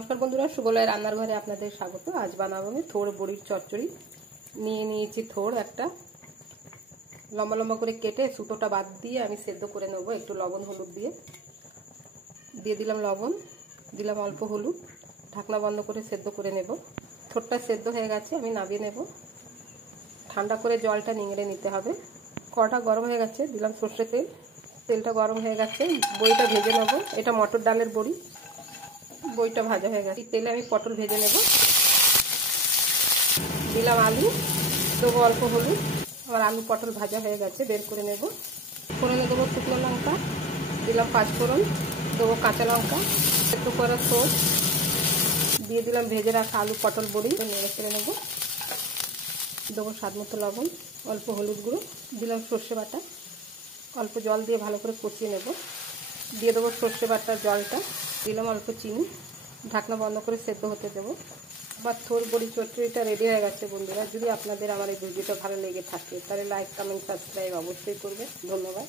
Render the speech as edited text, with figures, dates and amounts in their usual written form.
নমস্কার বন্ধুরা, সুবলয় রান্নার ঘরে আপনাদের স্বাগত। আজ বানাবো আমি থোড় বড়ির চচ্চড়ি। নিয়ে নিয়েছি থোড় একটা, লম্বা লম্বা করে কেটে সুতোটা বাদ দিয়ে আমি সেদ্ধ করে নেব একটু লবণ হলুদ দিয়ে। দিয়ে দিলাম লবণ, দিলাম অল্প হলুদ, ঢাকনা বন্ধ করে সেদ্ধ করে নেব। থোড়টা সেদ্ধ হয়ে গেছে, আমি নামিয়ে নেব। ঠান্ডা করে জলটা নিংড়ে নিতে হবে। কড়াটা গরম হয়ে গেছে, দিলাম সর্ষে তেল। তেলটা গরম হয়ে গেছে, বড়িটা ভেজে নেব। এটা মটর ডালের বড়ি। বড়িটা ভাজা হয়ে গেছে, তেলে আমি পটল ভেজে নেব। দিলাম আলু, দেবো অল্প হলুদ। আমার আলু পটল ভাজা হয়ে গেছে, বের করে নেব। ফোড়নে দেবো শুকনো লঙ্কা, দিলাম পাঁচফোড়ন, দেবো কাঁচা লঙ্কা, একটু করে সস, দিয়ে দিলাম ভেজে রাখা আলু পটল বড়ি, নেড়ে চেড়ে নেব। দেবো স্বাদ মতো লবণ, অল্প হলুদ গুঁড়ো, দিলাম সর্ষে বাটা, অল্প জল দিয়ে ভালো করে কষিয়ে নেব। দিয়ে দেবো সর্ষে বাটার জলটা, দিলাম অল্প চিনি, ঢাকনা বন্ধ করে সেদ্ধ হতে দেবো। আবার থোড় বড়ি চচ্চড়িটা রেডি হয়ে গেছে বন্ধুরা। যদি আপনাদের আমার এই ভিডিওটা ভালো লেগে থাকে তাহলে লাইক, কমেন্ট, সাবস্ক্রাইব অবশ্যই করবে। ধন্যবাদ।